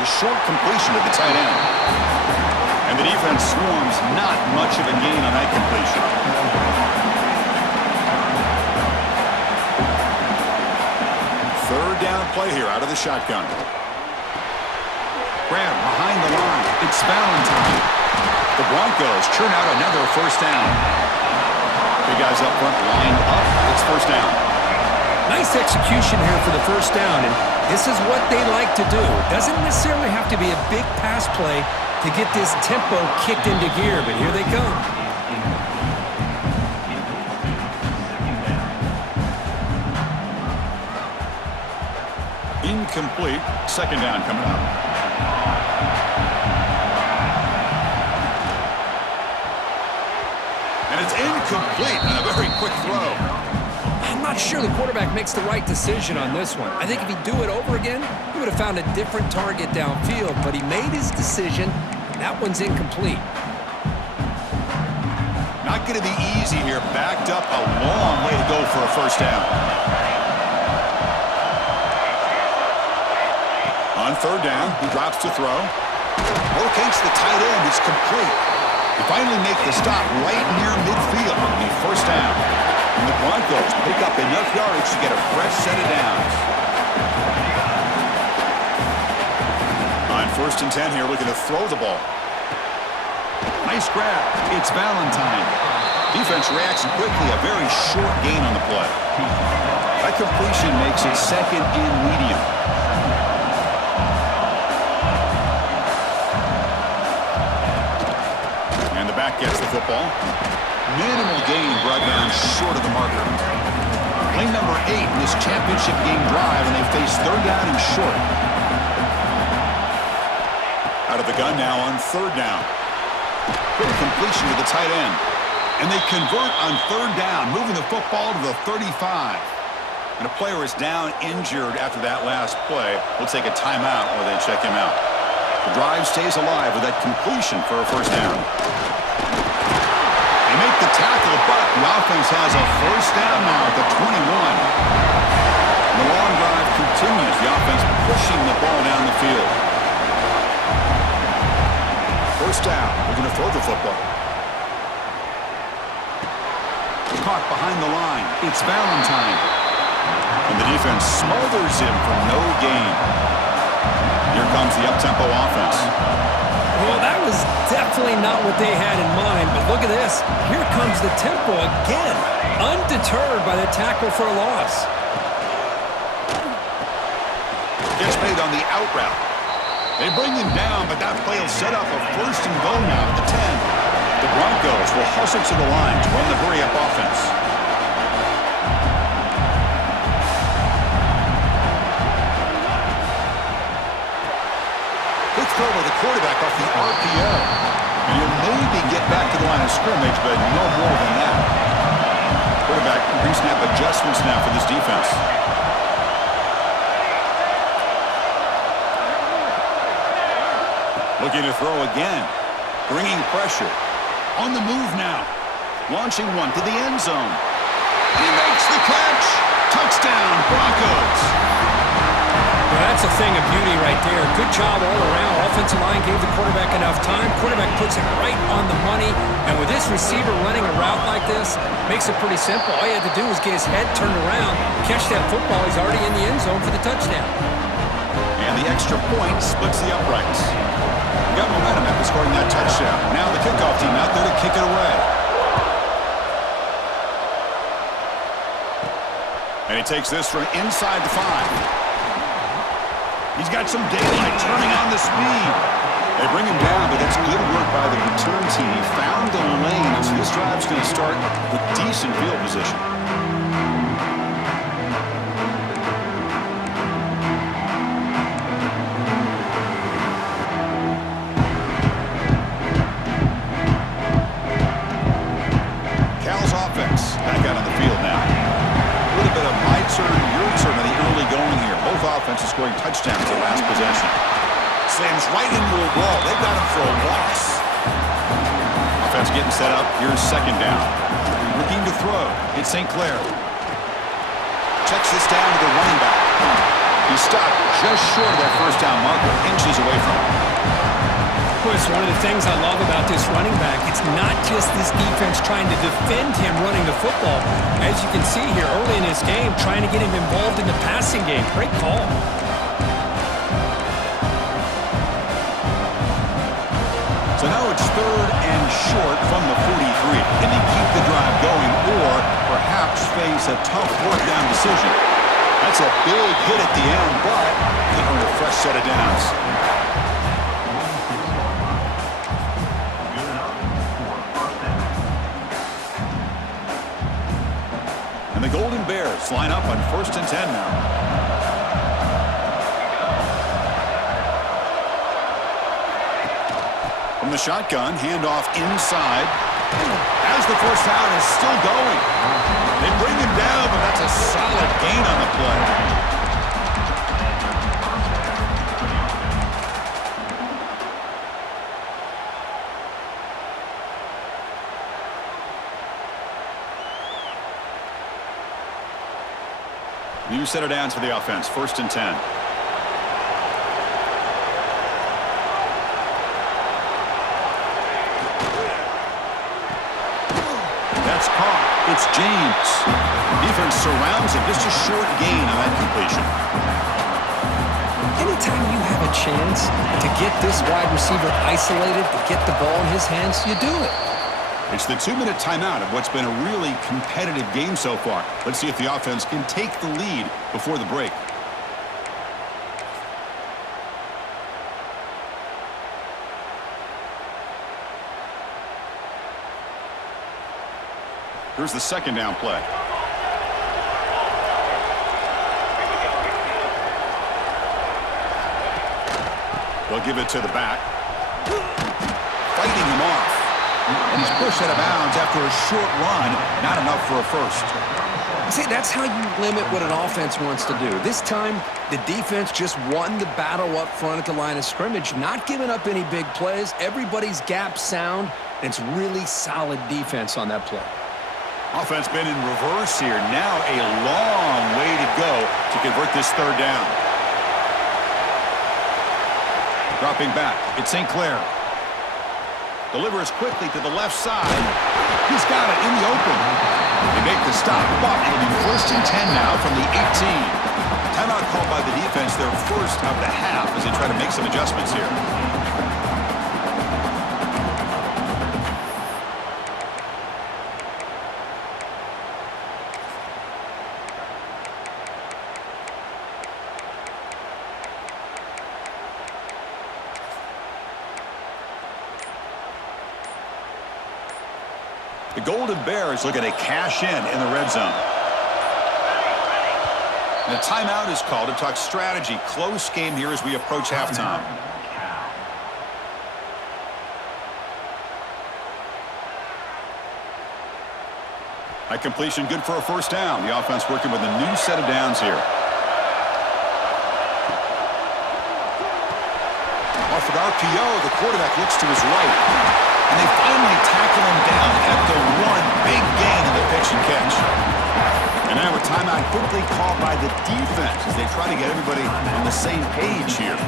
a short completion to the tight end. And the defense swarms, not much of a gain on that completion. Third down play here out of the shotgun. Grab behind the line. It's Valentine. The Broncos churn out another first down. Big guys up front lined up. It's first down. Nice execution here for the first down, and this is what they like to do. It doesn't necessarily have to be a big pass play to get this tempo kicked into gear, but here they come. Incomplete. Second down coming up. And it's incomplete on a very quick throw. I'm not sure the quarterback makes the right decision on this one. I think if he'd do it over again, he would have found a different target downfield, but he made his decision, and that one's incomplete. Not going to be easy here. Backed up a long way to go for a first down. On third down, he drops to throw. Locates the tight end. It's complete. They finally make the stop right near midfield. It'll be first down. And the Broncos pick up enough yardage to get a fresh set of downs. On 1st and 10 here, looking to throw the ball. Nice grab. It's Valentine. Defense reacts quickly. A very short gain on the play. That completion makes it second and medium. And the back gets the football. Minimal gain brought down short of the marker. Play number 8 in this championship game drive, and they face third down and short. Out of the gun now on third down. Quick completion to the tight end. And they convert on third down, moving the football to the 35. And a player is down injured after that last play. We'll take a timeout while they check him out. The drive stays alive with that completion for a first down. They make the tackle, but the offense has a first down now at the 21. And the long drive continues. The offense pushing the ball down the field. First down. We're going to throw the football. Caught behind the line. It's Valentine. And the defense smothers him for no gain. Here comes the up-tempo offense. Well, that was definitely not what they had in mind, but look at this. Here comes the tempo again, undeterred by the tackle for a loss. Gets made on the out route. They bring him down, but that play will set up a first and goal now at the 10. The Broncos will hustle to the line to run the hurry-up offense. Quick throw by the quarterback off the RPO. And he'll maybe get back to the line of scrimmage, but no more than that. Quarterback pre-snap adjustments now for this defense. Looking to throw again. Bringing pressure. On the move now. Launching one to the end zone. And he makes the catch. Touchdown, Broncos. Well, that's a thing of beauty right there. Good job all around. Offensive line gave the quarterback enough time. Quarterback puts it right on the money. And with this receiver running a route like this, makes it pretty simple. All you had to do was get his head turned around, catch that football. He's already in the end zone for the touchdown. And the extra point splits the uprights. Got momentum after scoring that touchdown. Now the kickoff team out there to kick it away. And he takes this from inside the 5. He's got some daylight turning on the speed. They bring him down, but that's good work by the return team. He found the lane, so this drive's going to start with decent field position. Cal's offense back out on the field now. A little bit of my turn, your turn in the early going here. Both offenses scoring touchdowns the last possession. Slams right into a wall. They got him for a loss. Offense getting set up. Here's second down. Looking to throw. It's St. Clair. Checks this down to the running back. He's stopped just short of that first down marker, inches away from it. Well, it's one of the things I love about this running back. It's not just this defense trying to defend him running the football. As you can see here early in this game, trying to get him involved in the passing game. Great call. So now it's 3rd and short from the 43. Can they keep the drive going or perhaps face a tough fourth down decision? That's a big hit at the end, but they earn a fresh set of downs. And the Golden Bears line up on 1st and 10 now. From the shotgun, handoff inside. As the first down is still going. They bring him down, but that's a solid gain on the play. New set of downs for the offense, 1st and 10. That's caught. It's James. Defense surrounds him. Just a short gain on that completion. Anytime you have a chance to get this wide receiver isolated, to get the ball in his hands, you do it. It's the 2-minute timeout of what's been a really competitive game so far. Let's see if the offense can take the lead before the break. Here's the 2nd down play. They'll give it to the back. Fighting him off. And he's pushed out of bounds after a short run. Not enough for a first. See, that's how you limit what an offense wants to do. This time, the defense just won the battle up front at the line of scrimmage, not giving up any big plays. Everybody's gap sound, and it's really solid defense on that play. Offense been in reverse here. Now a long way to go to convert this 3rd down. Dropping back, it's St. Clair. Delivers quickly to the left side. He's got it in the open. They make the stop, but it'll be 1st and 10 now from the 18. Timeout called by the defense, their first of the half as they try to make some adjustments here. The Golden Bears looking to cash in the red zone. And a timeout is called to talk strategy. Close game here as we approach halftime. That completion good for a first down. The offense working with a new set of downs here. Off of RPO, the quarterback looks to his right. And they finally tackle him down after one big gain in the pitch and catch. And now a timeout quickly called by the defense as they try to get everybody on the same page here.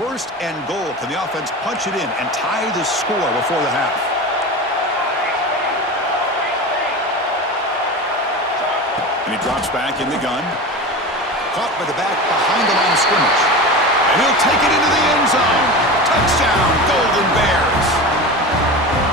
1st and goal. Can the offense punch it in and tie the score before the half? And he drops back in the gun. Caught by the back behind the line of scrimmage. And he'll take it into the end zone. Touchdown, Golden Bears.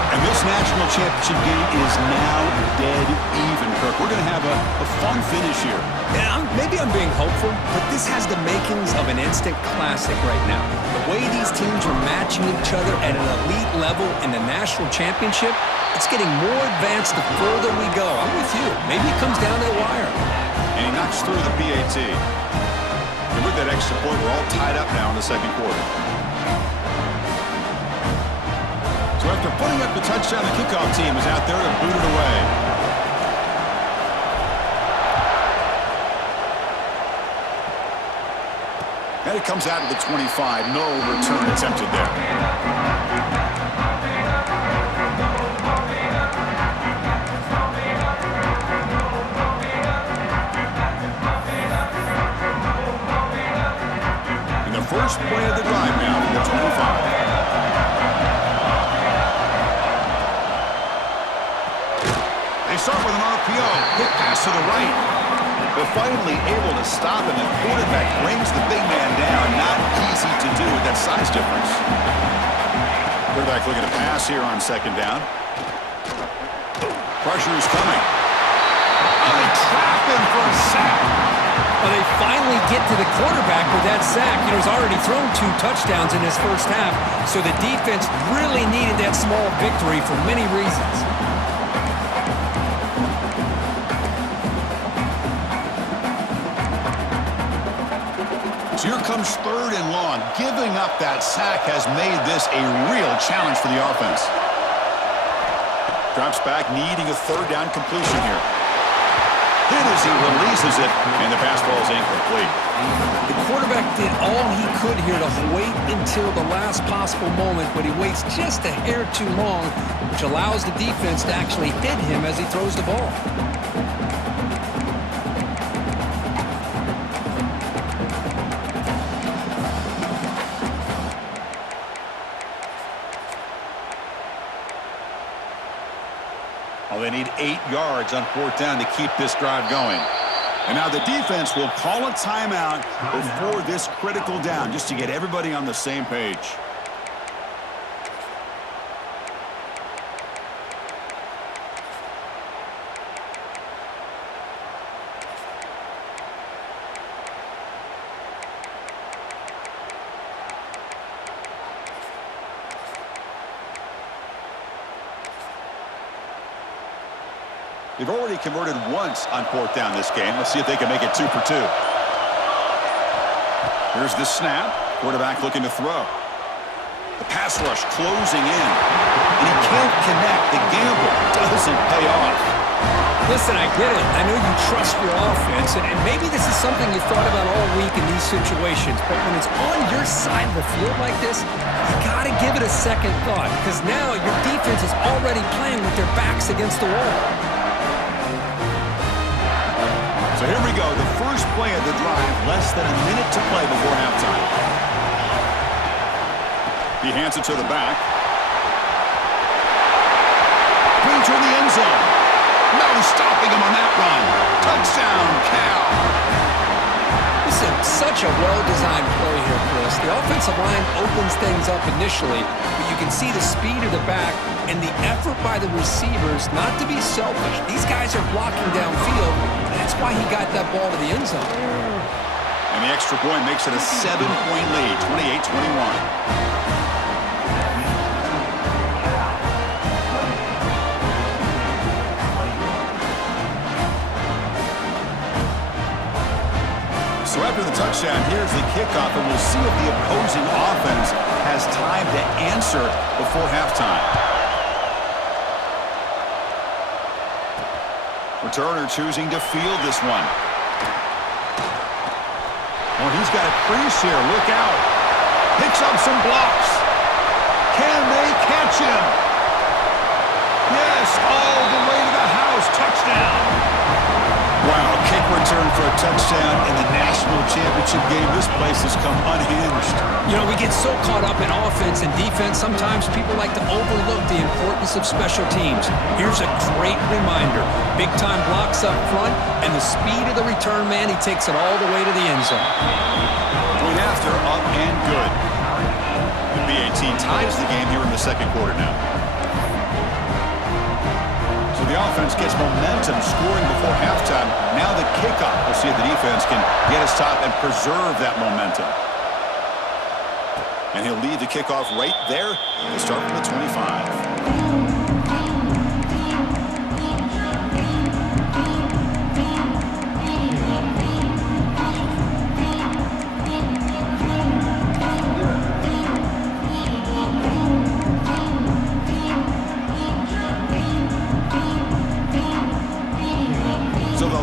And this national championship game is now dead even, Kirk. We're going to have a fun finish here. Yeah, maybe I'm being hopeful, but this has the makings of an instant classic right now. The way these teams are matching each other at an elite level in the national championship, it's getting more advanced the further we go. I'm with you. Maybe it comes down to the wire. And he knocks through the PAT. And with that extra point, we're all tied up now in the 2nd quarter. So after putting up the touchdown, the kickoff team is out there to boot it away. And it comes out of the 25. No return attempted there. first play of the drive now from the 25. They start with an RPO. Hit pass to the right. They're finally able to stop him, and quarterback brings the big man down. Not easy to do with that size difference. Quarterback looking to pass here on second down. Pressure is coming. Oh, they trap him for a sack. Well, they finally get to the quarterback with that sack. You know, he's already thrown 2 touchdowns in his first half, so the defense really needed that small victory for many reasons. So here comes third and long. Giving up that sack has made this a real challenge for the offense. Drops back, needing a third down completion here. Hit as he releases it, and the pass ball is incomplete. The quarterback did all he could here to wait until the last possible moment, but he waits just a hair too long, which allows the defense to actually hit him as he throws the ball. Well, they need 8 yards on fourth down to keep this drive going. And now the defense will call a timeout before this critical down, just to get everybody on the same page. They've already converted once on fourth down this game. Let's see if they can make it 2 for 2. Here's the snap. Quarterback looking to throw. The pass rush closing in. And he can't connect. The gamble doesn't pay off. Listen, I get it. I know you trust your offense, and maybe this is something you thought about all week in these situations, but when it's on your side of the field like this, you got to give it a second thought, because now your defense is already playing with their backs against the wall. So here we go, the first play of the drive, less than a minute to play before halftime. He hands it to the back. Brings to the end zone. No stopping him on that run. Touchdown, Cal. This is such a well-designed play here, Chris. The offensive line opens things up initially, but you can see the speed of the back and the effort by the receivers not to be selfish. These guys are blocking downfield. That's why he got that ball to the end zone. And the extra point makes it a 7-point lead, 28-21. So after the touchdown, here's the kickoff, and we'll see if the opposing offense has time to answer before halftime. Returner choosing to field this one. Oh, he's got a crease here. Look out. Picks up some blocks. Can they catch him? Yes, all the way to the house. Touchdown. Wow, kick return for a touchdown in the national championship game. This place has come unhinged. You know, we get so caught up in offense and defense, sometimes people like to overlook the importance of special teams. Here's a great reminder. Big-time blocks up front, and the speed of the return man, he takes it all the way to the end zone. Point after, up and good. The BAT ties the game here in the second quarter now. So the offense gets momentum, scoring before halftime. Now the kickoff. We'll see if the defense can get his top and preserve that momentum. And he'll lead the kickoff right there to start from the 25.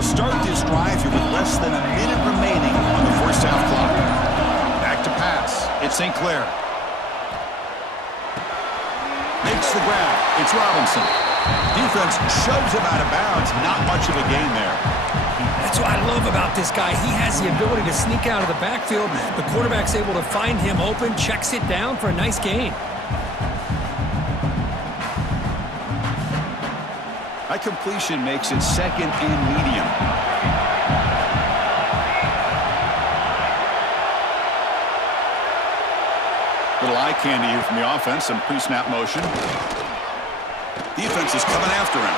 Start this drive here with less than a minute remaining on the first half clock. Back to pass. It's St. Clair. Makes the grab. It's Robinson. Defense shoves him out of bounds. Not much of a gain there. That's what I love about this guy. He has the ability to sneak out of the backfield. The quarterback's able to find him open, checks it down for a nice gain. That completion makes it second and medium. Little eye candy here from the offense, some pre-snap motion. Defense is coming after him.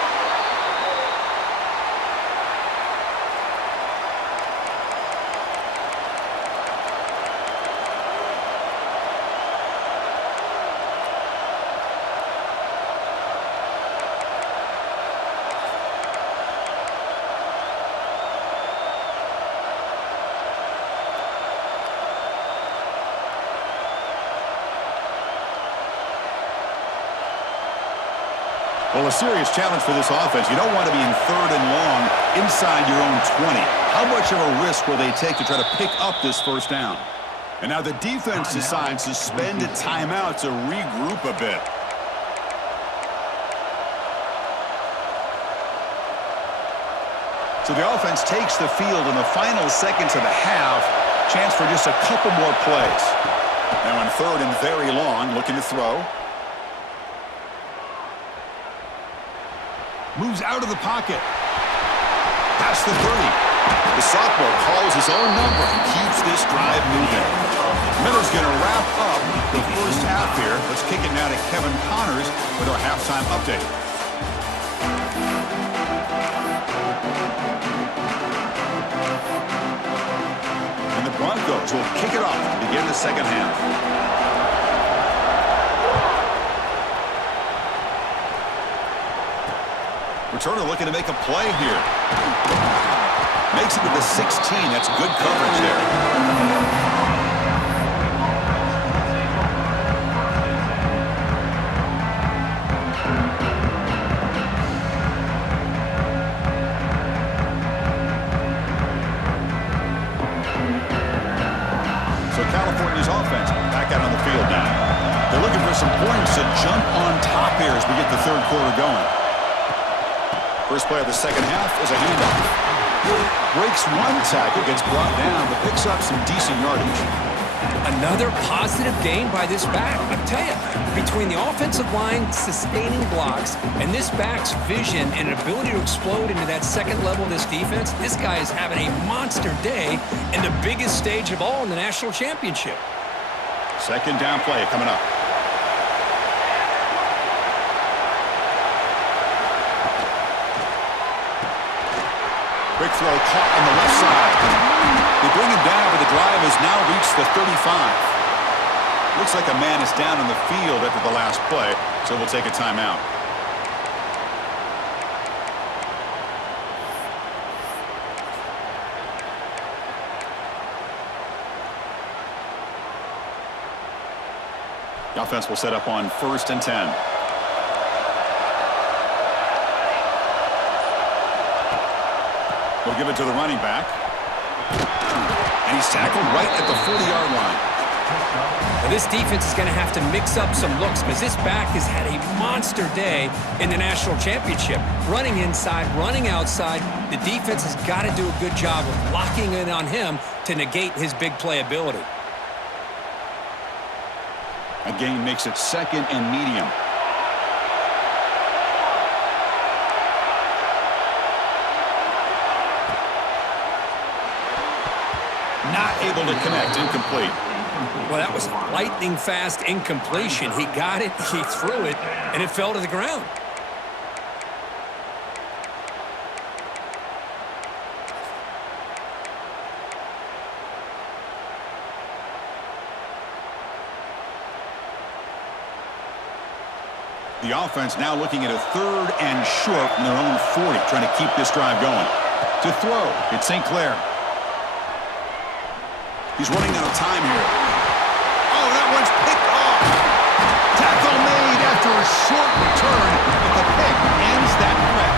Well, a serious challenge for this offense. You don't want to be in third and long inside your own 20. How much of a risk will they take to try to pick up this first down? And now the defense decides to spend a timeout to regroup a bit. So the offense takes the field in the final seconds of the half. Chance for just a couple more plays. Now in third and very long, looking to throw. Moves out of the pocket. Past the 30. The sophomore calls his own number and keeps this drive moving. Miller's going to wrap up the first half here. Let's kick it now to Kevin Connors with our halftime update. And the Broncos will kick it off to begin the second half. Returner looking to make a play here. Makes it to the 16. That's good coverage there. So California's offense back out on the field now. They're looking for some points to jump on top here as we get the third quarter going. First play of the second half is a handoff. Breaks one tackle, gets brought down, but picks up some decent yardage. Another positive gain by this back. I tell you, between the offensive line sustaining blocks and this back's vision and ability to explode into that second level of this defense, this guy is having a monster day in the biggest stage of all in the national championship. Second down play coming up. Quick throw caught on the left side. They bring him down, but the drive has now reached the 35. Looks like a man is down on the field after the last play, so we'll take a timeout. The offense will set up on 1st and 10. We'll give it to the running back. And he's tackled right at the 40-yard line. Now this defense is going to have to mix up some looks because this back has had a monster day in the national championship. Running inside, running outside. The defense has got to do a good job of locking in on him to negate his big playability. A gain makes it second and medium. Not able to connect, incomplete. Well, that was a lightning-fast incompletion. He got it, he threw it, and it fell to the ground. The offense now looking at a 3rd and short in their own 40, trying to keep this drive going. To throw, it's St. Clair. He's running out of time here. Oh, that one's picked off. Tackle made after a short return, but the pick ends that threat.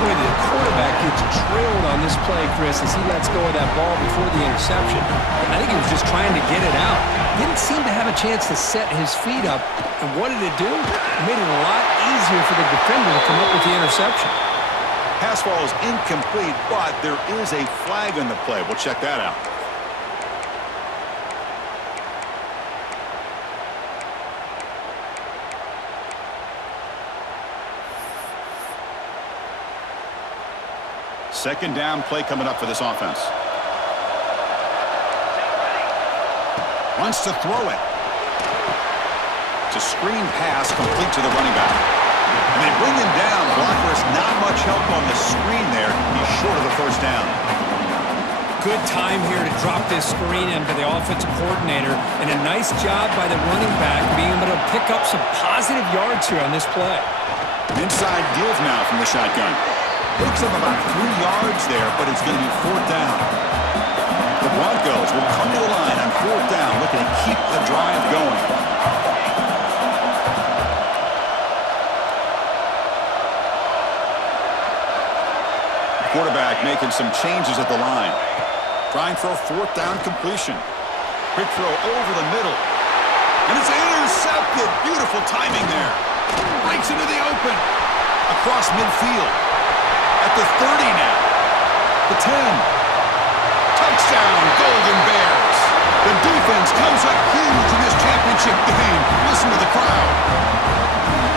Boy, the quarterback gets drilled on this play, Chris, as he lets go of that ball before the interception. I think he was just trying to get it out. Didn't seem to have a chance to set his feet up. And what did it do? It made it a lot easier for the defender to come up with the interception. Pass ball is incomplete, but there is a flag on the play. We'll check that out. Second down play coming up for this offense. Wants to throw it. It's a screen pass complete to the running back. And they bring him down. Blocker has not much help on the screen there. He's short of the first down. Good time here to drop this screen into the offensive coordinator. And a nice job by the running back being able to pick up some positive yards here on this play. Inside give now from the shotgun. Picks up about 3 yards there, but it's going to be fourth down. The Broncos will come to the line on fourth down, looking to keep the drive going. The quarterback making some changes at the line. Trying for a fourth down completion. Quick throw over the middle. And it's intercepted. Beautiful timing there. Breaks into the open. Across midfield. At the 30 now. The 10. Touchdown, Golden Bears. The defense comes up huge in this championship game. Listen to the crowd.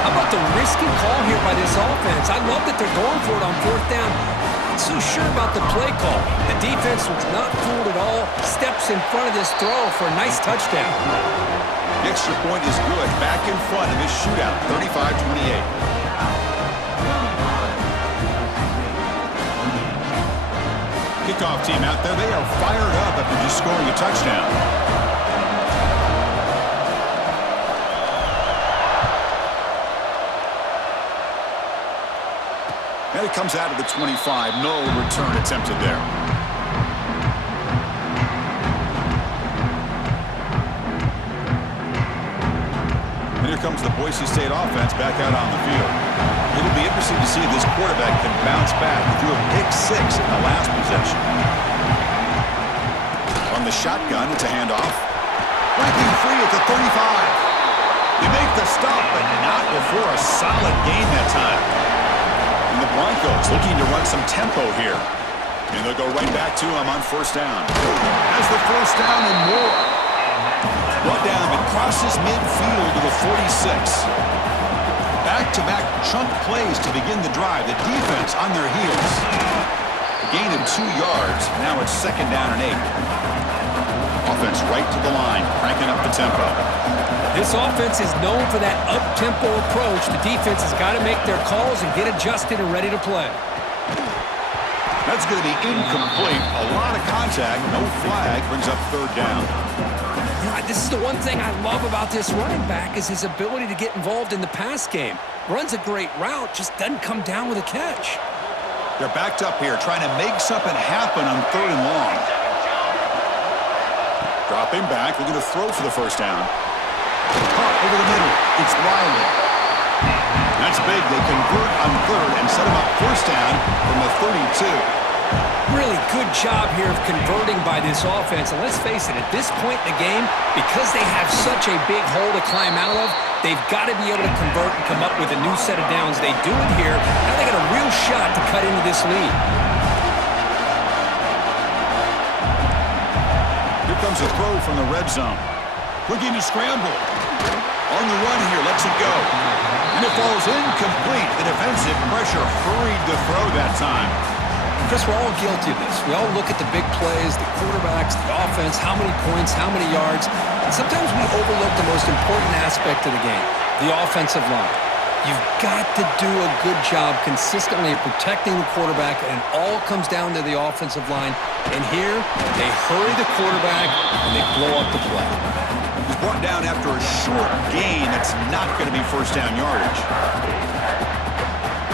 How about the risky call here by this offense? I love that they're going for it on fourth down. Not so sure about the play call. The defense was not fooled at all. Steps in front of this throw for a nice touchdown. The extra point is good. Back in front of this shootout, 35-28. Kickoff team out there, they are fired up after just scoring a touchdown. And it comes out of the 25. No return attempted there. And here comes the Boise State offense back out on the field. It'll be interesting to see if this quarterback can bounce back. He threw a pick 6 in the last possession. On the shotgun, it's a handoff. Breaking free at the 35. They make the stop, but not before a solid gain that time. And the Broncos looking to run some tempo here. And they'll go right back to him on first down. Has the first down and more. Brought down, but crosses midfield to the 46. Back-to-back chunk plays to begin the drive. The defense on their heels. A gain of 2 yards. Now it's second down and 8. Offense right to the line, cranking up the tempo. This offense is known for that up-tempo approach. The defense has got to make their calls and get adjusted and ready to play. That's going to be incomplete. A lot of contact. No flag. Brings up third down. This is the one thing I love about this running back is his ability to get involved in the pass game. Runs a great route, just doesn't come down with a catch. They're backed up here, trying to make something happen on third and long. Dropping back, looking to throw for the first down. Caught over the middle. It's Riley. That's big. They convert on third and set him up first down from the 32. Really good job here of converting by this offense. And let's face it, at this point in the game, because they have such a big hole to climb out of, they've got to be able to convert and come up with a new set of downs. They do it here. Now they got a real shot to cut into this lead. Here comes a throw from the red zone. Looking to scramble. On the run here, lets it go. And it falls incomplete. The defensive pressure hurried the throw that time. Chris, we're all guilty of this. We all look at the big plays, the quarterbacks, the offense, how many points, how many yards. And sometimes we overlook the most important aspect of the game, the offensive line. You've got to do a good job consistently protecting the quarterback, and it all comes down to the offensive line. And here, they hurry the quarterback, and they blow up the play. He's brought down after a short gain. That's not going to be first down yardage.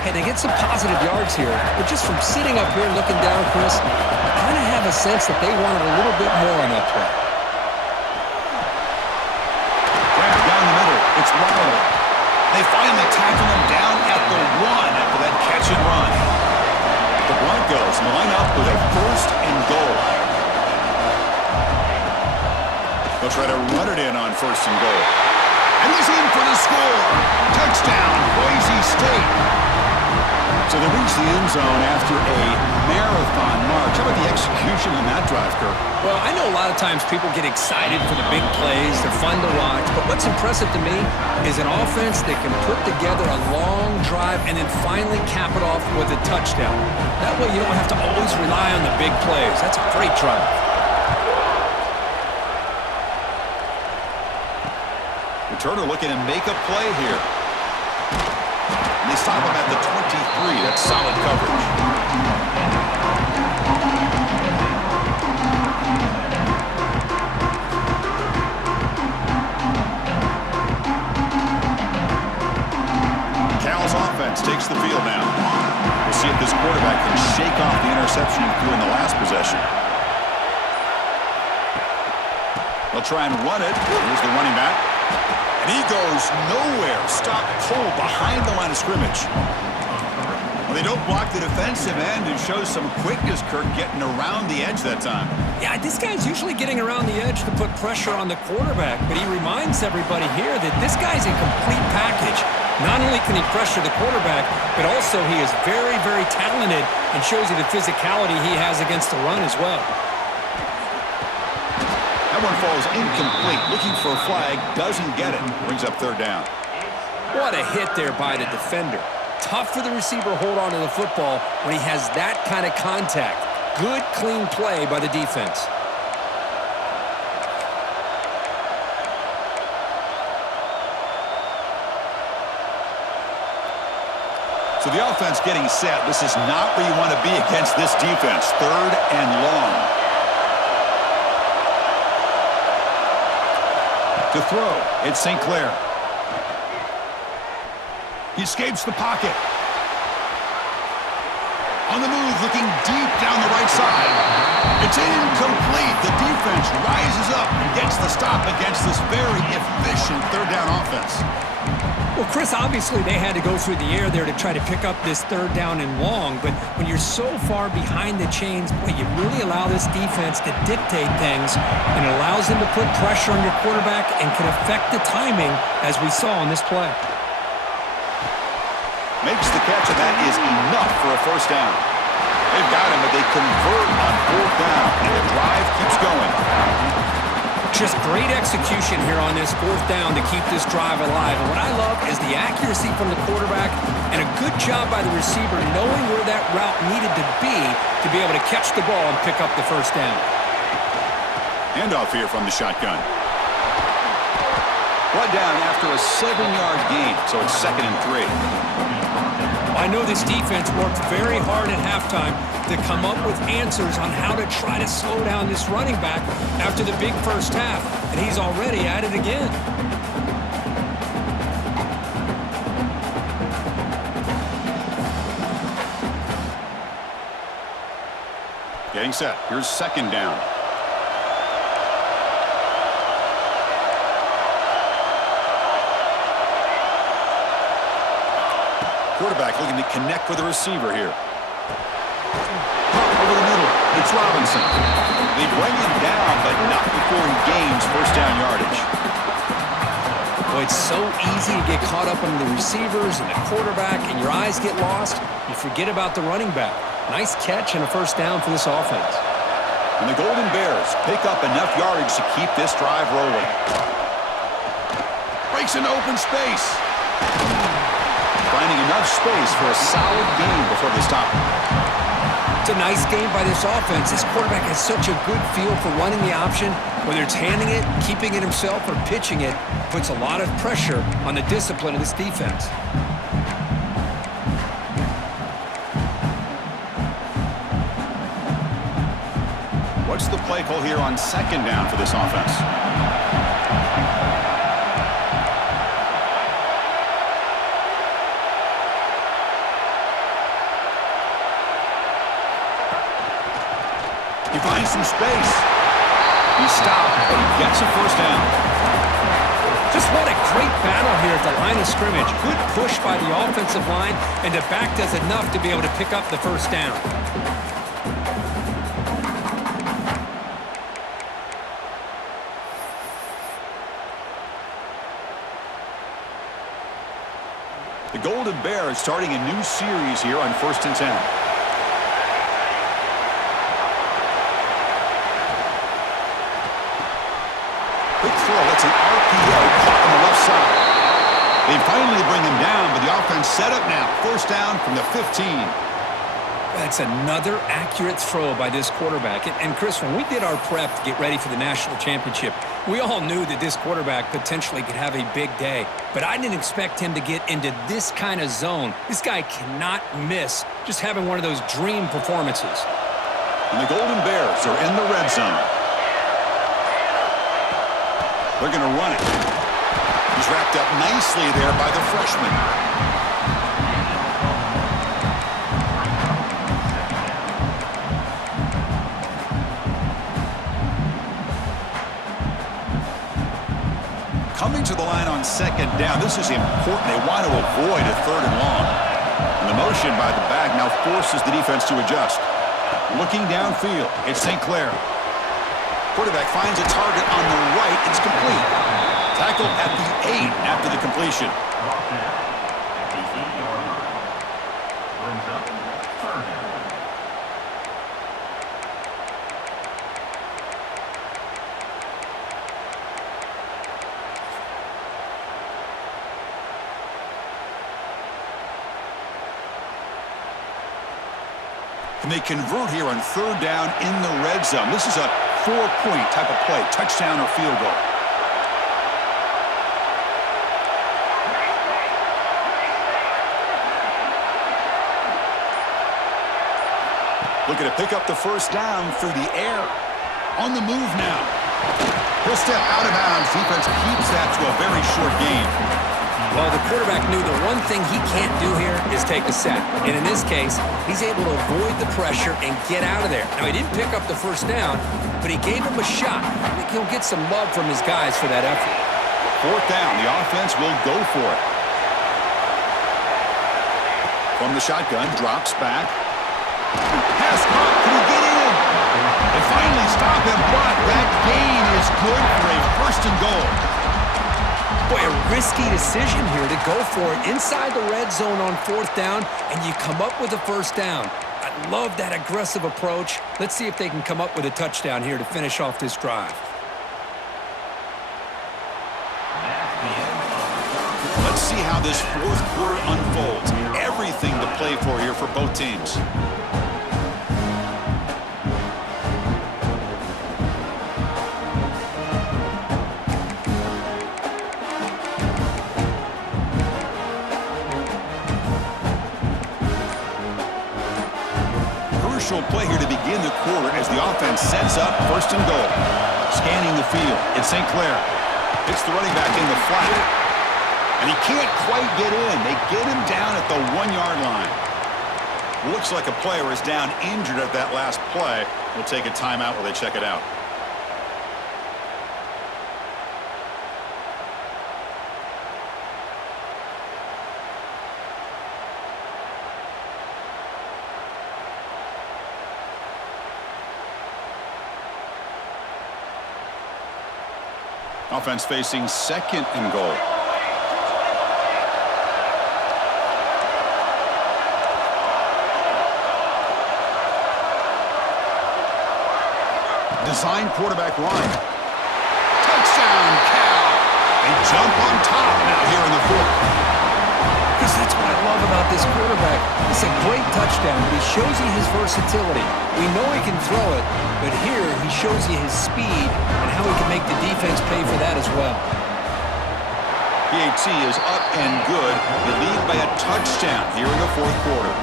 Hey, they get some positive yards here, but just from sitting up here looking down, Chris, I kind of have a sense that they wanted a little bit more on that play. Grab down the middle. It's Riley. They finally tackle him down at the 1 after that catch and run. The Broncos line up with a first and goal. They'll try to run it in on first and goal. And he's in for the score. Touchdown, Boise State. So they reach the end zone after a marathon march. How about the execution on that drive, Kirk? Well, I know a lot of times people get excited for the big plays. They're fun to watch. But what's impressive to me is an offense that can put together a long drive and then finally cap it off with a touchdown. That way you don't have to always rely on the big plays. That's a great drive. Returner looking to make a play here. And they stop him at the 23. That's solid coverage. Cal's offense takes the field now. We'll see if this quarterback can shake off the interception he threw in the last possession. They'll try and run it. Here's the running back. And he goes nowhere. Stop cold behind the line of scrimmage. Well, they don't block the defensive end and show some quickness, Kirk, getting around the edge that time. Yeah, this guy's usually getting around the edge to put pressure on the quarterback, but he reminds everybody here that this guy's a complete package. Not only can he pressure the quarterback, but also he is very, very talented and shows you the physicality he has against the run as well. That one falls incomplete. Looking for a flag, doesn't get it. Brings up third down. What a hit there by the defender. Tough for the receiver to hold on to the football when he has that kind of contact. Good, clean play by the defense. So the offense getting set. This is not where you want to be against this defense. Third and long. To throw, it's St. Clair. He escapes the pocket. On the move, looking deep down the right side. It's incomplete. The defense rises up and gets the stop against this very efficient third down offense. Well, Chris, obviously they had to go through the air there to try to pick up this third down and long, but when you're so far behind the chains, boy, you really allow this defense to dictate things, and it allows them to put pressure on your quarterback and can affect the timing, as we saw on this play. Makes the catch, and that is enough for a first down. They've got him, but they convert on fourth down, and the drive keeps going. Just great execution here on this fourth down to keep this drive alive. And what I love is the accuracy from the quarterback and a good job by the receiver knowing where that route needed to be able to catch the ball and pick up the first down. Handoff here from the shotgun. Brought down after a 7-yard gain, so it's 2nd and 3. I know this defense worked very hard at halftime to come up with answers on how to try to slow down this running back after the big first half, and he's already at it again. Getting set. Here's 2nd down. Quarterback looking to connect with the receiver here. Over the middle, it's Robinson. They bring him down, but not before he gains first down yardage. Well, it's so easy to get caught up in the receivers and the quarterback, and your eyes get lost. You forget about the running back. Nice catch and a first down for this offense. And the Golden Bears pick up enough yardage to keep this drive rolling. Breaks into open space. Finding enough space for a solid gain before they stop him. It's a nice game by this offense. This quarterback has such a good feel for running the option. Whether it's handing it, keeping it himself, or pitching it, puts a lot of pressure on the discipline of this defense. What's the play call here on 2nd down for this offense? He finds some space. He stopped, but he gets a first down. Just what a great battle here at the line of scrimmage. Good push by the offensive line, and the back does enough to be able to pick up the first down. The Golden Bears starting a new series here on 1st and 10. Quick throw. That's an RPO caught on the left side. They finally bring him down, but the offense set up now. 1st down from the 15. That's another accurate throw by this quarterback. And Chris, when we did our prep to get ready for the national championship, we all knew that this quarterback potentially could have a big day. But I didn't expect him to get into this kind of zone. This guy cannot miss just having one of those dream performances. And the Golden Bears are in the red zone. They're going to run it. He's wrapped up nicely there by the freshman. Coming to the line on 2nd down. This is important. They want to avoid a 3rd and long. And the motion by the back now forces the defense to adjust. Looking downfield, it's St. Clair. Quarterback finds a target on the right. It's complete. Tackle at the 8 after the completion. And they convert here on 3rd down in the red zone. This is a 4-point type of play, touchdown or field goal. Looking to pick up the 1st down through the air. On the move now. He'll step out of bounds. Defense keeps that to a very short game. Well, the quarterback knew the one thing he can't do here is take a sack. And in this case, he's able to avoid the pressure and get out of there. Now, he didn't pick up the 1st down, but he gave him a shot. I think he'll get some love from his guys for that effort. 4th down, the offense will go for it. From the shotgun, drops back. Pass caught, can he get in? They finally stop him, but that gain is good for a 1st and goal. Boy, a risky decision here to go for it inside the red zone on 4th down, and you come up with a 1st down. I love that aggressive approach. Let's see if they can come up with a touchdown here to finish off this drive. Let's see how this 4th quarter unfolds. Everything to play for here for both teams. Play here to begin the quarter as the offense sets up 1st and goal. Scanning the field, it's St. Clair. It's the running back in the flat. And he can't quite get in. They get him down at the 1-yard line. Looks like a player is down injured at that last play. We'll take a timeout while they check it out. Offense facing 2nd and goal. Design quarterback run. Touchdown, Cal. They jump on top now here in the 4th. Because that's what I love about this quarterback. It's a great touchdown, but he shows you his versatility. We know he can throw it, but here he shows you his speed and how he can make the defense pay for that as well. PAT is up and good. They lead by a touchdown here in the 4th quarter.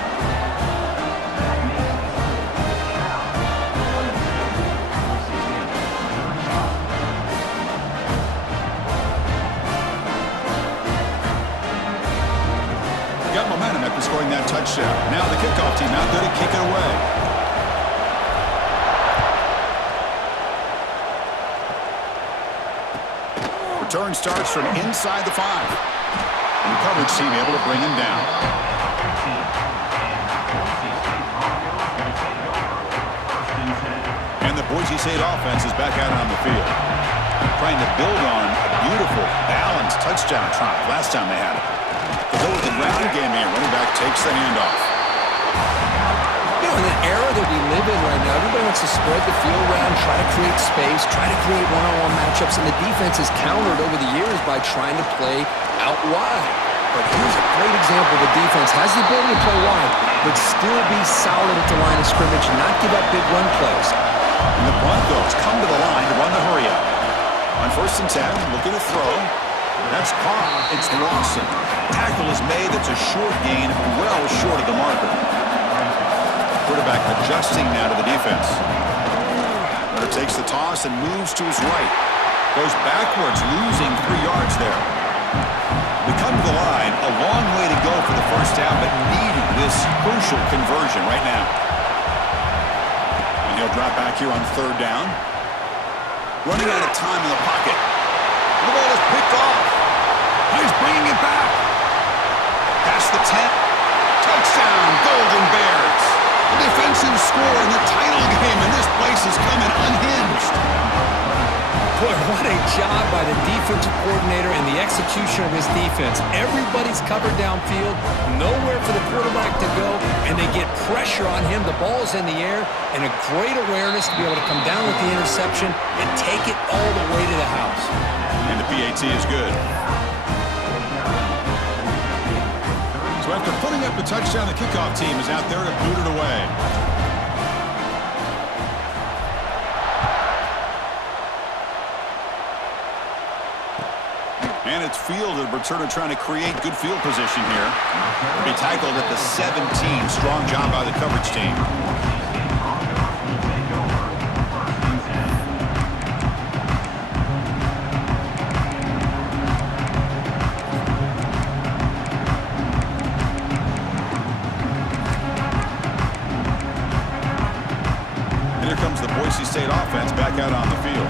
Got momentum after scoring that touchdown. Now the kickoff team out there to kick it away. Return starts from inside the 5. And the coverage team able to bring him down. And the Boise State offense is back out on the field. Trying to build on a beautiful, balanced touchdown drive last time they had it. They'll go with the ground game here. Running back takes the handoff. You know, in the era that we live in right now, everybody wants to spread the field around, try to create space, try to create one-on-one matchups, and the defense has countered over the years by trying to play out wide. But here's a great example. The defense has the ability to play wide, but still be solid at the line of scrimmage and not give up big run plays. And the Broncos come to the line to run the hurry-up. On 1st and 10, looking to throw. That's caught. It's Lawson. Tackle is made. That's a short gain, well short of the marker. Quarterback adjusting now to the defense. Runner takes the toss and moves to his right. Goes backwards, losing 3 yards there. We come to the line, a long way to go for the first down, but needing this crucial conversion right now. And he'll drop back here on 3rd down. Running out of time in the pocket. The ball is picked off. He's bringing it back. Past the 10. Touchdown, Golden Bears. A defensive score in the title game, and this place is coming unhinged. Boy, what a job by the defensive coordinator and the execution of his defense. Everybody's covered downfield, nowhere for the quarterback to go, and they get pressure on him. The ball's in the air, and a great awareness to be able to come down with the interception and take it all the way to the house. And the PAT is good. So after putting up the touchdown, the kickoff team is out there to boot it away. And it's fielded. Returner trying to create good field position here. Be tackled at the 17. Strong job by the coverage team. And here comes the Boise State offense back out on the field.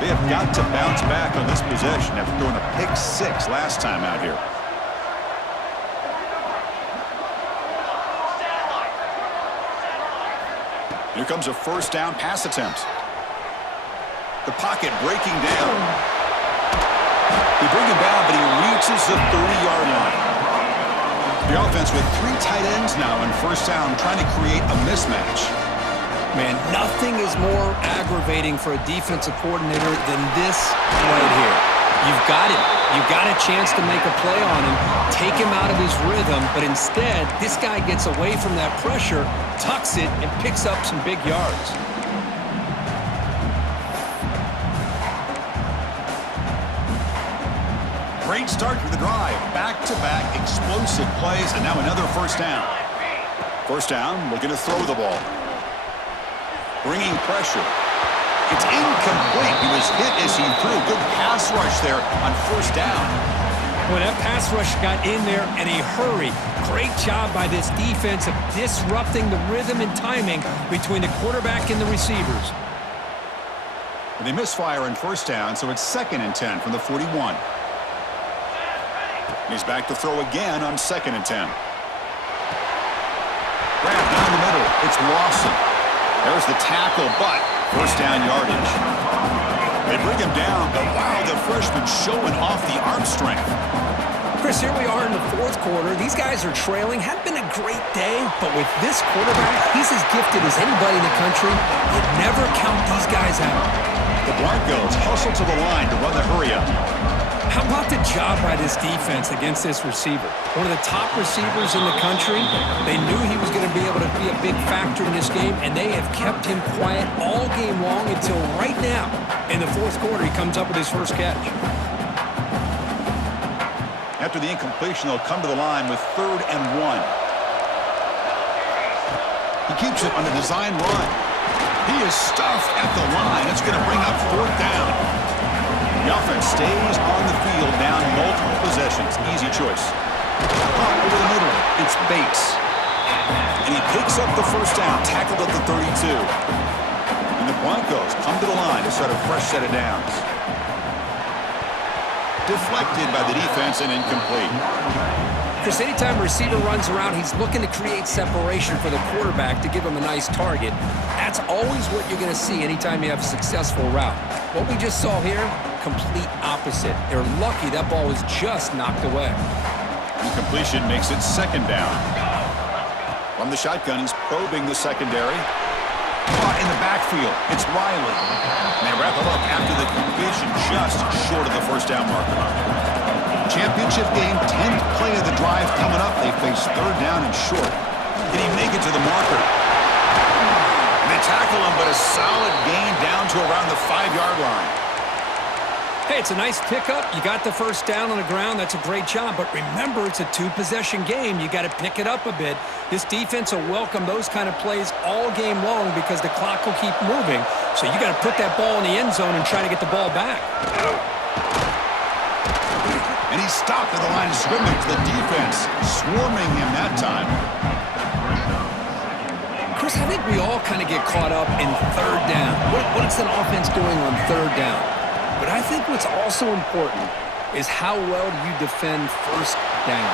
They have got to bounce back on this possession after throwing a pick 6 last time out here. Here comes a 1st down pass attempt. The pocket breaking down. They bring him down, but he reaches the 30-yard line. The offense with 3 tight ends now on 1st down, trying to create a mismatch. Man, nothing is more aggravating for a defensive coordinator than this right here. You've got him. You've got a chance to make a play on him, take him out of his rhythm, but instead, this guy gets away from that pressure, tucks it, and picks up some big yards. Great start to the drive. Back-to-back explosive plays, and now another 1st down. 1st down, looking to throw the ball. Bringing pressure. It's incomplete. He was hit as he threw. Good pass rush there on 1st down. Well, that pass rush got in there in a hurry. Great job by this defense of disrupting the rhythm and timing between the quarterback and the receivers. And they misfire on 1st down, so it's 2nd and 10 from the 41. He's back to throw again on 2nd and 10. Grab down the middle. It's Lawson. There's the tackle, but 1st down yardage. They bring him down, but wow, the freshman showing off the arm strength. Chris, here we are in the 4th quarter. These guys are trailing. Hadn't been a great day, but with this quarterback, he's as gifted as anybody in the country. You'd never count these guys out. The Broncos hustle to the line to run the hurry-up. How about the job by this defense against this receiver? One of the top receivers in the country. They knew he was going to be able to be a big factor in this game, and they have kept him quiet all game long until right now. In the 4th quarter, he comes up with his 1st catch. After the incompletion, they'll come to the line with 3rd and 1. He keeps it on the design run. He is stuffed at the line. It's going to bring up 4th down. The offense stays on the field, down multiple possessions. Easy choice. Caught over the middle. It's Bates. And he picks up the 1st down, tackled at the 32. And the Broncos come to the line to start a fresh set of downs. Deflected by the defense and incomplete. Chris, anytime a receiver runs around, he's looking to create separation for the quarterback to give him a nice target. That's always what you're going to see anytime you have a successful route. What we just saw here, complete opposite. They're lucky that ball was just knocked away. He completion makes it second down. From the shotgun, he's probing the secondary. Caught in the backfield. It's Riley. And they wrap it up after the completion just short of the first down marker. Championship game, 10th play of the drive coming up. They face third down and short. Did he make it to the marker? And they tackle him, but a solid gain down to around the 5-yard line. Hey, it's a nice pickup. You got the first down on the ground. That's a great job. But remember, it's a two-possession game. You got to pick it up a bit. This defense will welcome those kind of plays all game long because the clock will keep moving. So you got to put that ball in the end zone and try to get the ball back. And he's stopped at the line of scrimmage. The defense swarming him that time. Chris, I think we all kind of get caught up in third down. What is an offense doing on third down? But I think what's also important is how well do you defend first down.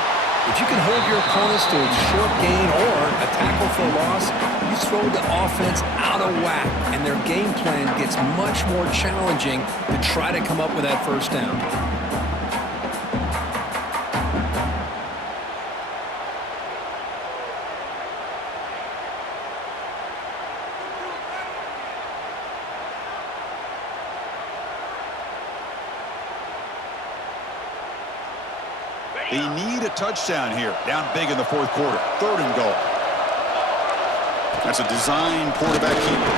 If you can hold your opponents to a short gain or a tackle for a loss, you throw the offense out of whack, and their game plan gets much more challenging to try to come up with that first down. They need a touchdown here. Down big in the fourth quarter. Third and goal. That's a design quarterback keeper.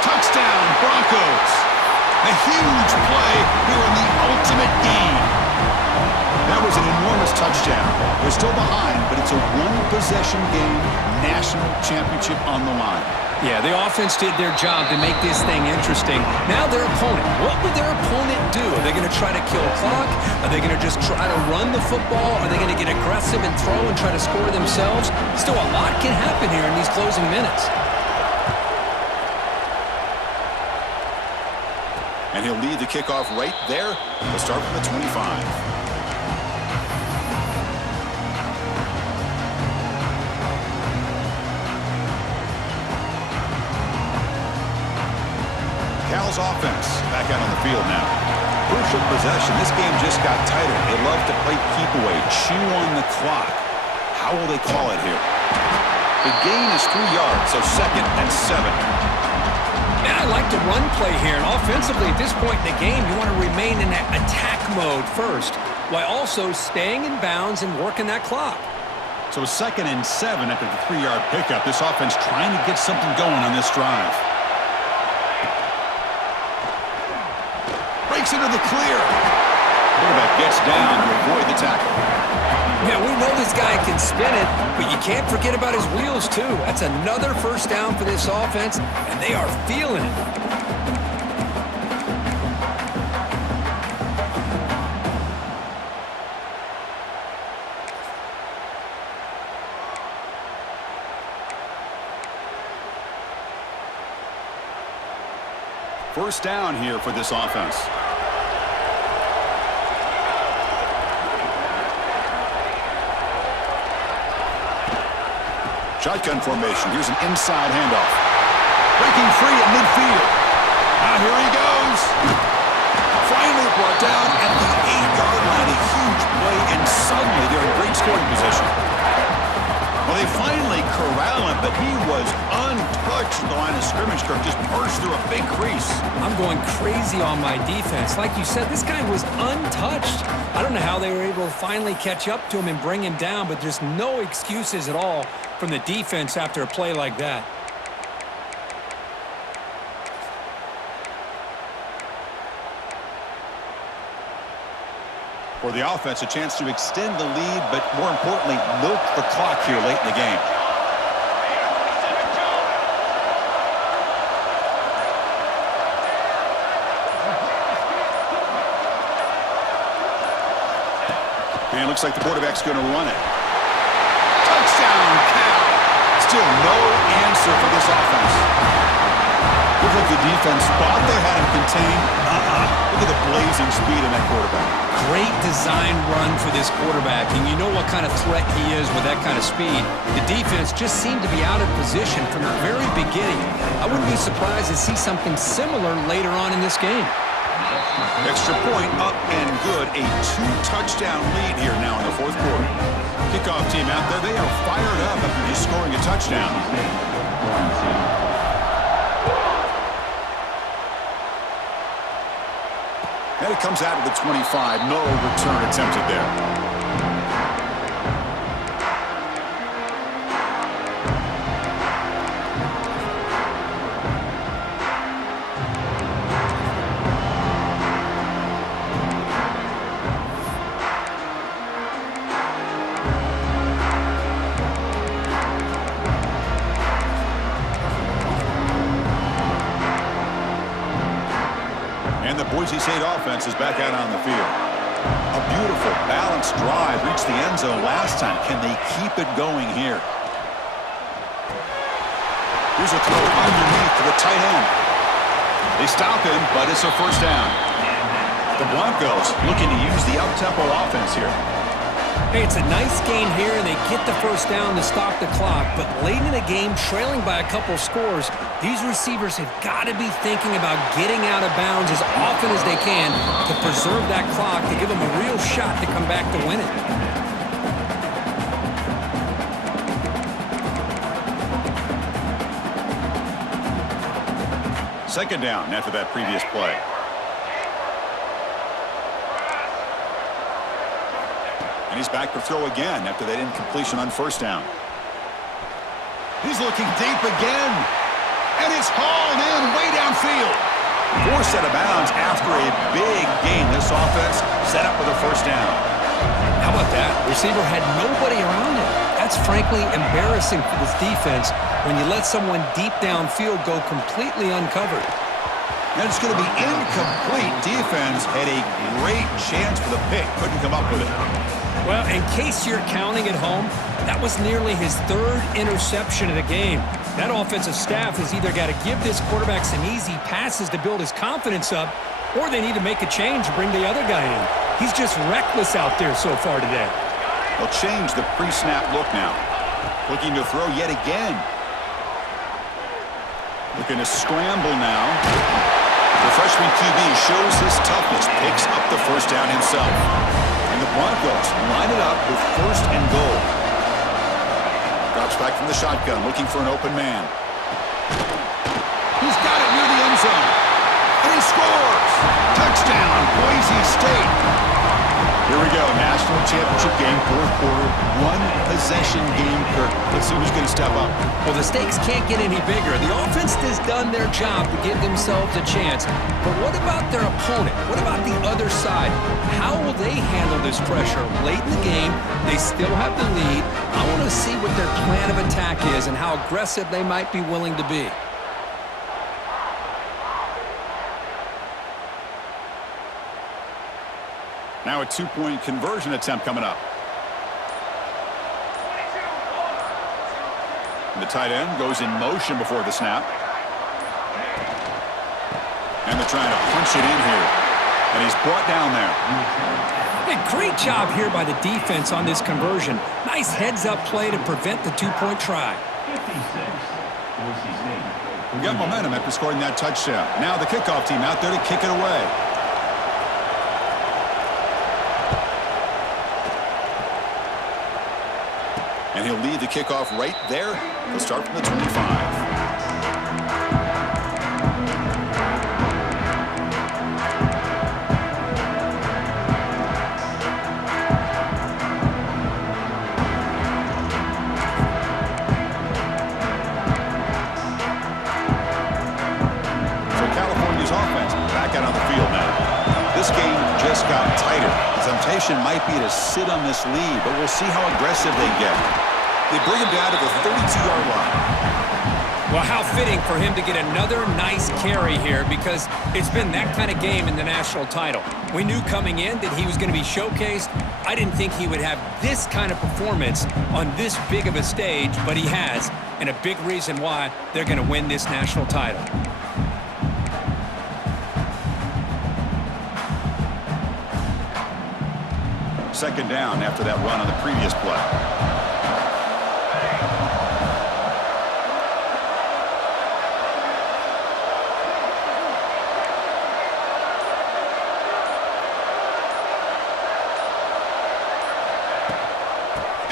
Touchdown, Broncos. A huge play here in the ultimate game. That was an enormous touchdown. They're still behind, but it's a one-possession game. National championship on the line. Yeah, the offense did their job to make this thing interesting. Now their opponent. What would their opponent do? Are they going to try to kill clock? Are they going to just try to run the football? Are they going to get aggressive and throw and try to score themselves? Still, a lot can happen here in these closing minutes. And he'll lead the kickoff right there. We'll start from the 25. Cal's offense back out on the field now. Crucial possession. This game just got tighter. They love to play keep away, chew on the clock. How will they call it here? The gain is 3 yards, so second and 7. And I like the run play here. And offensively, at this point in the game, you want to remain in that attack mode first, while also staying in bounds and working that clock. So second and 7 after the 3-yard pickup. This offense trying to get something going on this drive. Breaks into the clear. Quarterback gets down to avoid the tackle. Yeah, we know this guy can spin it, but you can't forget about his wheels, too. That's another first down for this offense, and they are feeling it. First down here for this offense. Shotgun formation. Here's an inside handoff. Breaking free at midfield. Now here he goes. Finally brought down at the 8-yard line. A huge play, and suddenly they're in great scoring position. Well, they finally corral him, but he was untouched at the line of scrimmage. Kirk just burst through a big crease. I'm going crazy on my defense. Like you said, this guy was untouched. I don't know how they were able to finally catch up to him and bring him down, but there's no excuses at all from the defense after a play like that. For the offense, a chance to extend the lead, but more importantly, milk the clock here late in the game. And it looks like the quarterback's going to run it. Touchdown, Cal! Still no answer for this offense. Look like the defense thought they had him contained. Look at the blazing speed in that quarterback. Great design run for this quarterback, and you know what kind of threat he is with that kind of speed. The defense just seemed to be out of position from the very beginning. I wouldn't be surprised to see something similar later on in this game. Extra point up and good. A 2-touchdown lead here now in the fourth quarter. Kickoff team out there, they are fired up after just scoring a touchdown. And it comes out of the 25. No return attempted there. Boise State offense is back out on the field. A beautiful, balanced drive reached the end zone last time. Can they keep it going here? Here's a throw underneath to the tight end. They stop him, but it's a first down. The Broncos looking to use the up-tempo offense here. Hey, it's a nice game here, and they get the first down to stop the clock. But late in the game, trailing by a couple scores, these receivers have got to be thinking about getting out of bounds as often as they can to preserve that clock, to give them a real shot to come back to win it. Second down after that previous play. And he's back to throw again after that incompletion on first down. He's looking deep again. And it's hauled in way downfield. Forced out of bounds after a big gain. This offense set up with a first down. How about that? Receiver had nobody around him. That's frankly embarrassing for this defense when you let someone deep downfield go completely uncovered. And it's going to be incomplete. Defense had a great chance for the pick. Couldn't come up with it. Well, in case you're counting at home, that was nearly his third interception of the game. That offensive staff has either got to give this quarterback some easy passes to build his confidence up, or they need to make a change and bring the other guy in. He's just reckless out there so far today. They'll change the pre-snap look now. Looking to throw yet again. Looking to scramble now. The freshman QB shows his toughness, picks up the first down himself. And the Broncos line it up with first and goal. Drops back from the shotgun, looking for an open man. He's got it near the end zone. And he scores! Touchdown, Boise State. Here we go, national championship game, fourth quarter, one-possession game, Kirk. Let's see who's going to step up. Well, the stakes can't get any bigger. The offense has done their job to give themselves a chance. But what about their opponent? What about the other side? How will they handle this pressure? Late in the game, they still have the lead. I want to see what their plan of attack is and how aggressive they might be willing to be. Now a two-point conversion attempt coming up. And the tight end goes in motion before the snap. And they're trying to punch it in here. And he's brought down there. Hey, great job here by the defense on this conversion. Nice heads-up play to prevent the two-point try. We got momentum after scoring that touchdown. Now the kickoff team out there to kick it away. And he'll lead the kickoff right there. He'll start from the 25. California's offense back out on the field now. This game just got tighter. The temptation might be to sit on this lead, but we'll see how aggressive they get. They bring him down to the 32-yard line. Well, how fitting for him to get another nice carry here, because it's been that kind of game in the national title. We knew coming in that he was going to be showcased. I didn't think he would have this kind of performance on this big of a stage, but he has, and a big reason why they're going to win this national title. Second down after that run on the previous play.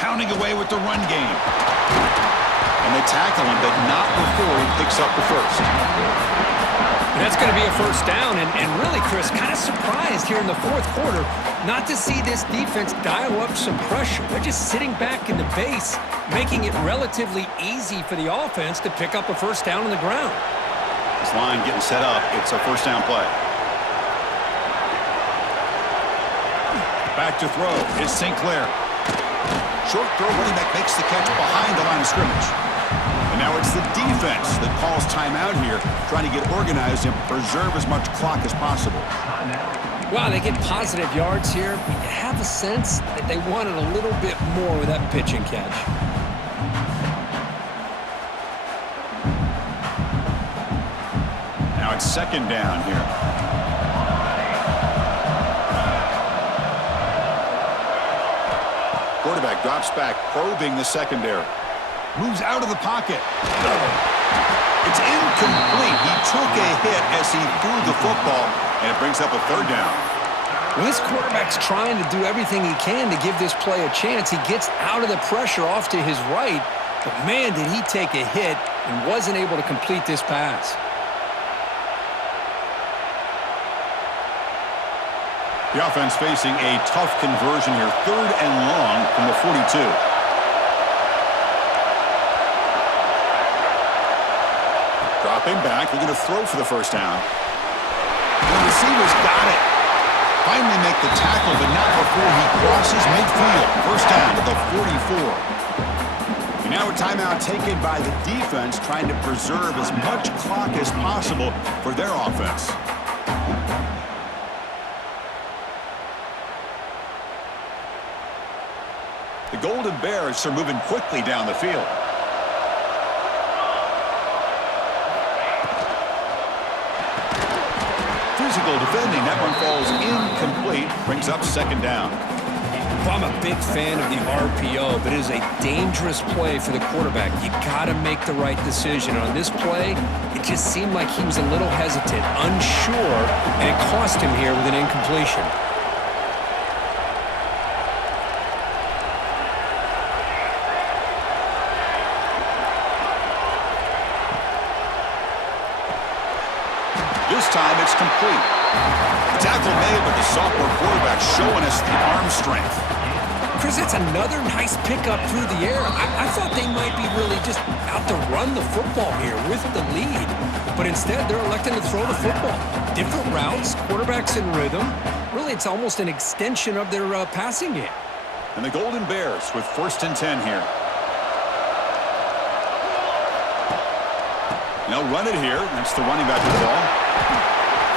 pounding away with the run game. And they tackle him, but not before he picks up the first. And that's going to be a first down. And really, Chris, kind of surprised here in the fourth quarter not to see this defense dial up some pressure. They're just sitting back in the base, making it relatively easy for the offense to pick up a first down on the ground. This line getting set up. It's a first down play. Back to throw is St. Clair. Short throw, running back makes the catch behind the line of scrimmage. And now it's the defense that calls timeout here, trying to get organized and preserve as much clock as possible. Wow, they get positive yards here. You have a sense that they wanted a little bit more with that pitch and catch. Now it's second down here. Quarterback drops back, probing the secondary. Moves out of the pocket. It's incomplete. He took a hit as he threw the football, and it brings up a third down. Well, this quarterback's trying to do everything he can to give this play a chance. He gets out of the pressure off to his right, but man, did he take a hit and wasn't able to complete this pass. The offense facing a tough conversion here. Third and long from the 42. Dropping back. They're going to throw for the first down. And the receiver's got it. Finally make the tackle, but not before he crosses midfield. First down to the 44. And now a timeout taken by the defense, trying to preserve as much clock as possible for their offense. The Golden Bears are moving quickly down the field. Physical defending. That one falls incomplete. Brings up second down. Well, I'm a big fan of the RPO, but it is a dangerous play for the quarterback. You got to make the right decision. On this play, it just seemed like he was a little hesitant, unsure, and it cost him here with an incompletion. This time it's complete. The tackle made, but the sophomore quarterback showing us the arm strength. Chris, that's another nice pickup through the air. I thought they might be really just out to run the football here with the lead. But instead, they're electing to throw the football. Different routes, quarterbacks in rhythm. Really, it's almost an extension of their passing game. And the Golden Bears with first and 10 here. They'll run it here. That's the running back with the ball.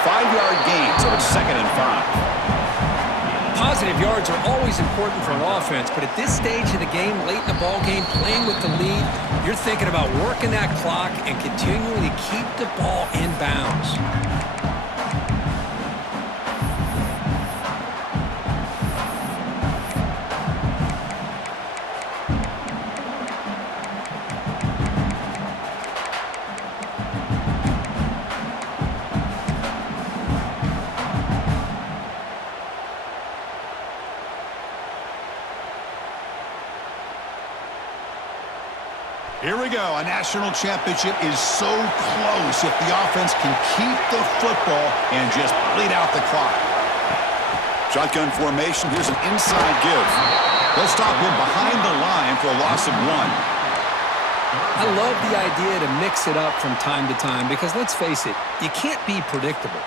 5-yard gain, so it's second and 5. Positive yards are always important for an offense, but at this stage of the game, late in the ball game, playing with the lead, you're thinking about working that clock and continuing to keep the ball in bounds. Here we go. A national championship is so close if the offense can keep the football and just bleed out the clock. Shotgun formation. Here's an inside give. They'll stop him behind the line for a loss of 1. I love the idea to mix it up from time to time because, let's face it, you can't be predictable.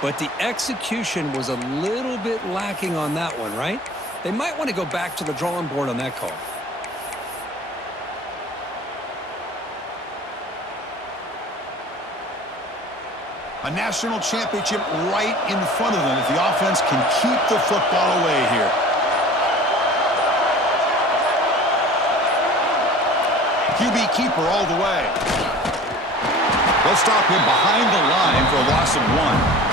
But the execution was a little bit lacking on that one, right? They might want to go back to the drawing board on that call. A national championship right in front of them if the offense can keep the football away here. QB keeper all the way. They'll stop him behind the line for a loss of 1.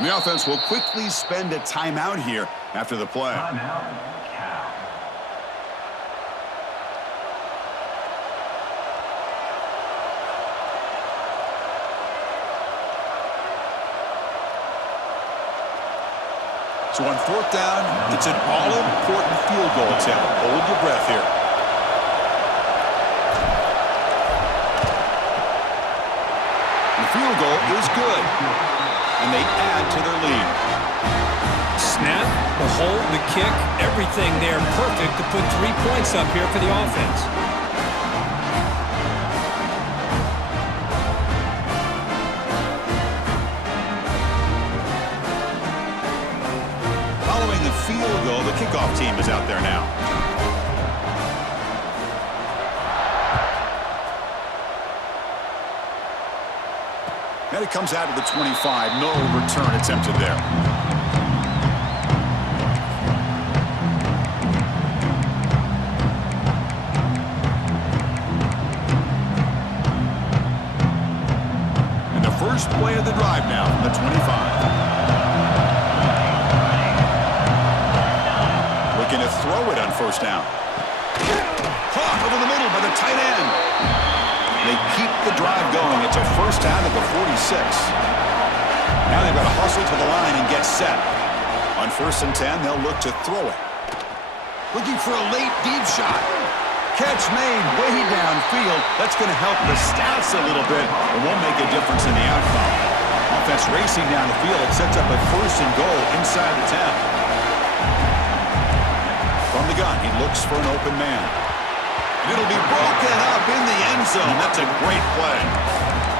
And the offense will quickly spend a timeout here after the play. So on fourth down, it's an all-important field goal attempt. Hold your breath here. The field goal is good, and they add to their lead. Snap, the hold, the kick, everything there perfect to put 3 points up here for the offense. Following the field goal, the kickoff team is out there now. And it comes out of the 25. No return attempted there. And the first play of the drive now from the 25. Looking to throw it on first down. Caught over the middle by the tight end. They keep the drive going. It's a first down at the 46. Now they've got to hustle to the line and get set. On 1st and 10, they'll look to throw it. Looking for a late deep shot. Catch made way downfield. That's going to help the stats a little bit. It won't make a difference in the outcome. Offense racing down the field. It sets up a 1st and goal inside the 10. From the gun, he looks for an open man. It'll be broken up in the end zone. That's a great play.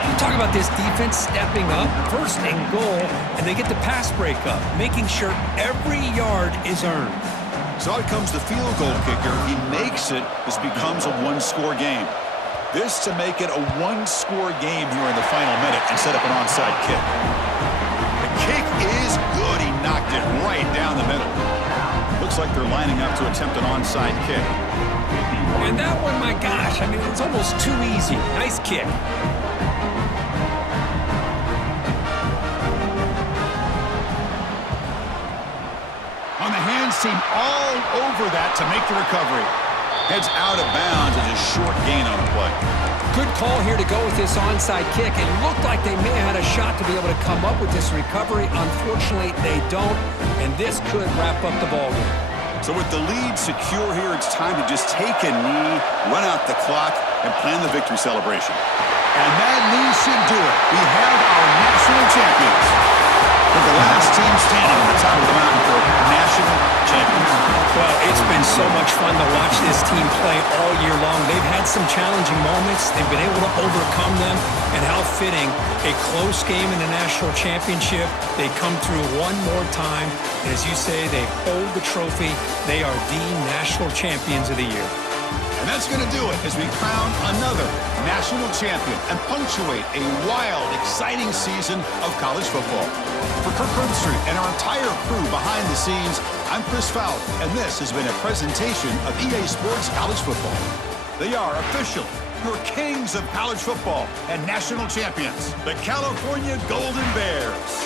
You talk about this defense stepping up, 1st and goal, and they get the pass breakup, making sure every yard is earned. So out comes the field goal kicker. He makes it. This becomes a one-score game. This to make it a one-score game here in the final minute and set up an onside kick. The kick is good. He knocked it right down the middle. Looks like they're lining up to attempt an onside kick. And that one, my gosh, I mean, it's almost too easy. Nice kick. On the hands team all over that to make the recovery. Heads out of bounds as a short gain on the play. Good call here to go with this onside kick. It looked like they may have had a shot to be able to come up with this recovery. Unfortunately, they don't, and this could wrap up the ballgame. So with the lead secure here, it's time to just take a knee, run out the clock, and plan the victory celebration. And that knee should do it. We have our national champions. We're the last team standing on the top of the mountain for national champions. Well, it's been so much fun to watch this team play all year long. They've had some challenging moments. They've been able to overcome them. And how fitting, a close game in the national championship. They come through one more time. And as you say, they hold the trophy. They are the national champions of the year. And that's going to do it as we crown another national champion and punctuate a wild, exciting season of college football. For Kirk Herbstreit and our entire crew behind the scenes, I'm Chris Fowler, and this has been a presentation of EA Sports College Football. They are officially your kings of college football and national champions, the California Golden Bears.